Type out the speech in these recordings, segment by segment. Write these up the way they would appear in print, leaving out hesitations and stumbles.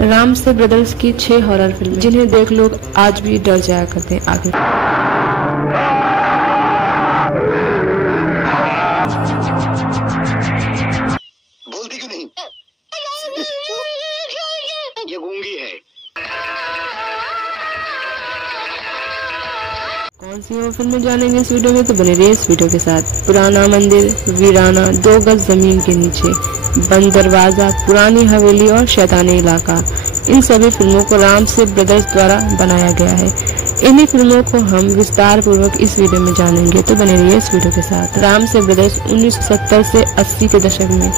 राम से ब्रदर्स की 6 हॉरर फिल्में जिन्हें देख लोग आज भी डर जाया करते हैं। आगे बोलती क्यों नहीं? ये गूंगी है। कौन सी और फिल्में जानेंगे इस वीडियो में, तो बने रहिए इस वीडियो के साथ। पुराना मंदिर, वीराना, 2 गज जमीन के नीचे, बंद दरवाजा, पुरानी हवेली और शैतानी इलाका, इन सभी फिल्मों को राम से ब्रदर्स द्वारा बनाया गया है। इन्हीं फिल्मों को हम विस्तार पूर्वक इस वीडियो में जानेंगे, तो बने रहिए इस वीडियो के साथ। राम से ब्रदर्स 1970 से 80 के दशक में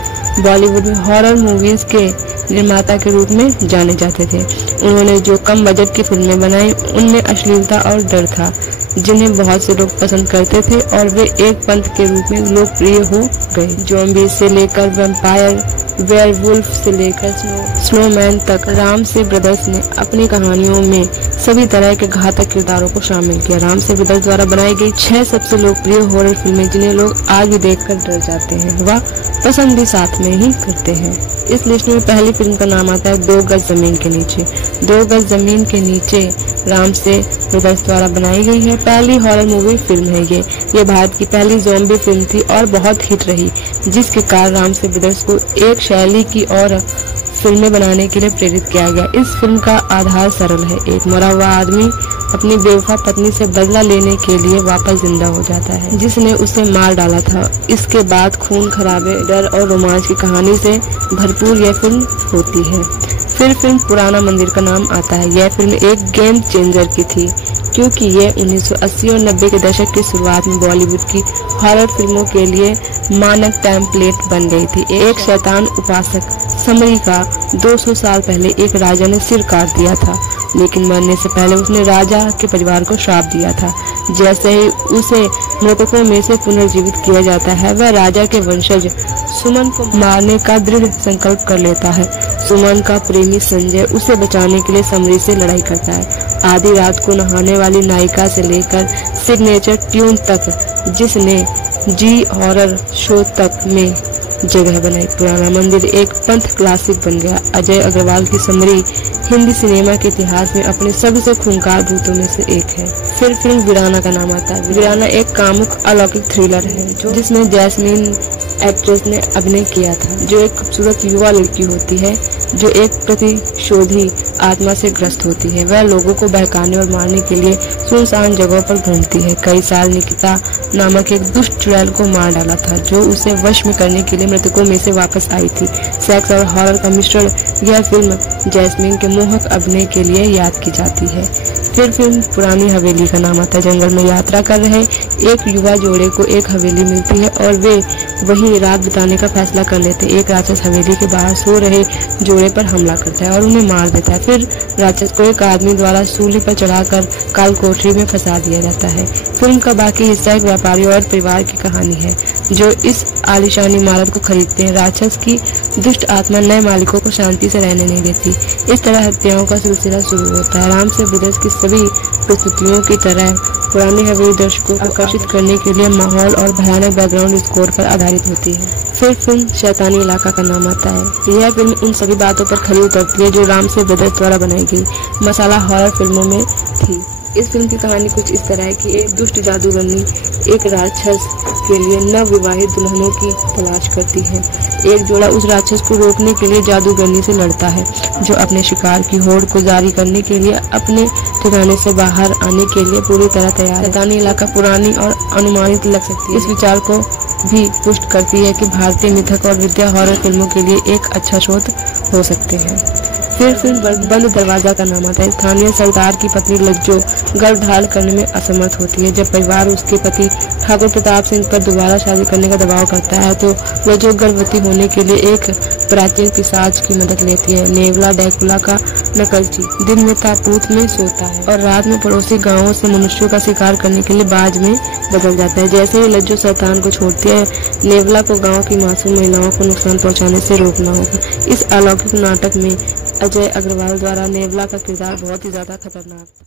बॉलीवुड में हॉरर मूवीज के निर्माता के रूप में जाने जाते थे। उन्होंने जो कम बजट की फिल्में बनाई उनमें अश्लीलता और डर था, जिन्हें बहुत से लोग पसंद करते थे और वे एक पंथ के रूप में लोकप्रिय हो गए। ज़ॉम्बी से लेकर वैम्पायर, वेयरवुल्फ से लेकर स्नोमैन तक राम से ब्रदर्स ने अपनी कहानियों में सभी तरह के घातक किरदारों को शामिल किया। राम से ब्रदर्स द्वारा बनाई गई 6 सबसे लोकप्रिय हॉरर फिल्में जिन्हें लोग आज भी देखकर डर जाते हैं, वह पसंद भी साथ में ही करते हैं। इस लिस्ट में पहली फिल्म का नाम आता है 2 गज जमीन के नीचे। 2 गज जमीन के नीचे राम से ब्रदर्स द्वारा बनाई गई है पहली हॉरर मूवी फिल्म है। ये भारत की पहली ज़ॉम्बी फिल्म थी और बहुत हिट रही, जिसके कारण राम से ब्रदर्स को एक शैली की और फिल्में बनाने के लिए प्रेरित किया गया। इस फिल्म का आधार सरल है। एक मरा हुआ आदमी अपनी बेवफा पत्नी से बदला लेने के लिए वापस जिंदा हो जाता है, जिसने उसे मार डाला था। इसके बाद खून खराबे, डर और रोमांच की कहानी से भरपूर यह फिल्म होती है। फिर फिल्म पुराना मंदिर का नाम आता है। यह फिल्म एक गेम चेंजर की थी, क्योंकि यह 1980 और 90 के दशक की शुरुआत में बॉलीवुड की हॉरर फिल्मों के लिए मानक टेम्पलेट बन गई थी। एक शैतान उपासक समरी का 200 साल पहले एक राजा ने सिर काट दिया था, लेकिन मरने से पहले उसने राजा के परिवार को श्राप दिया था। जैसे ही उसे मृतकों में से पुनर्जीवित किया जाता है, वह राजा के वंशज सुमन को मारने का दृढ़ संकल्प कर लेता है। सुमन का प्रेमी संजय उसे बचाने के लिए समरी से लड़ाई करता है। आधी रात को नहाने वाली नायिका से लेकर सिग्नेचर ट्यून तक, जिसने जी हॉरर शो तक में जगह बनाई, पुराना मंदिर एक पंथ क्लासिक बन गया। अजय अग्रवाल की समरी हिंदी सिनेमा के इतिहास में अपने सबसे खूंखार भूतों में से एक है। फिर फिल्म वीराना का नाम आता है। वीराना एक कामुक अलौकिक थ्रिलर है जिसमें जैस्मीन एक्ट्रेस ने अभिनय किया था, जो एक खूबसूरत युवा लड़की होती है जो एक प्रतिशोधी आत्मा से ग्रस्त होती है। वह लोगों को बहकाने और मारने के लिए सुनसान जगहों पर घूमती है। कई साल निकिता नामक एक दुष्ट चुड़ैल को मार डाला था, जो उसे वश में करने के लिए मृतकों में से वापस आई थी। सेक्स और हॉरर का मिश्रण यह फिल्म जैस्मीन के मोहक अभिनय के लिए याद की जाती है। फिर फिल्म पुरानी हवेली का नाम आता है। जंगल में यात्रा कर रहे एक युवा जोड़े को एक हवेली मिलती है और वे वहीं रात बिताने का फैसला कर लेते हैं। एक राक्षस हवेली के बाहर सो रहे जोड़े पर हमला करता है और उन्हें मार देता है। फिर राक्षस को एक आदमी द्वारा सूली पर चढ़ाकर काल कोठरी में फंसा दिया जाता है। फिल्म का बाकी हिस्सा एक व्यापारी और परिवार की कहानी है जो इस आलीशान इमारत को खरीदते हैं। राक्षस की दुष्ट आत्मा नए मालिकों को शांति से रहने नहीं देती। इस तरह हत्याओं का सिलसिला शुरू होता है। राम से ब्रदर्स की सभी प्रस्तुतियों की तरह पुरानी हवेली दर्शकों को आकर्षित करने के लिए माहौल और भयानक बैकग्राउंड स्कोर पर आधारित होती है। फिर फिल्म शैतानी इलाका का नाम आता है। यह फिल्म उन सभी बातों पर खरी उतरती है जो राम से ब्रदर्स द्वारा बनाई गई मसाला हॉरर फिल्मों में थी। इस फिल्म की कहानी कुछ इस तरह है कि एक दुष्ट जादूगरनी एक राक्षस के लिए नवविवाहित दुल्हनों की तलाश करती है। एक जोड़ा उस राक्षस को रोकने के लिए जादूगरनी से लड़ता है, जो अपने शिकार की होड़ को जारी करने के लिए अपने ठिकाने से बाहर आने के लिए पूरी तरह तैयार है। शैतानी इलाका पुरानी और अनुमानित लग सकती है, इस विचार को भी पुष्ट करती है कि भारतीय मिथक और विद्या हॉरर फिल्मों के लिए एक अच्छा स्रोत हो सकते हैं। फिर फिल्म बंद दरवाजा का नाम आता है। स्थानीय सरदार की पत्नी लज्जो गर्भधारण करने में असमर्थ होती है। जब परिवार उसके पति ठाकुर प्रताप सिंह पर दोबारा शादी करने का दबाव करता है, तो लज्जो गर्भवती होने के लिए एक प्राचीन पिशाच की मदद लेती है। नेवला ड्रैकुला का नकलची दिन में ताबूत में सोता है और रात में पड़ोसी गांवों से मनुष्यों का शिकार करने के लिए बाज में बदल जाता है। जैसे ही लज्जो शैतान को छोड़ती है, नेवला को गाँव की मासूम महिलाओं को नुकसान पहुँचाने से रोकना होगा। इस अलौकिक नाटक में अजय अग्रवाल द्वारा नेवला का किरदार बहुत ही ज्यादा खतरनाक था।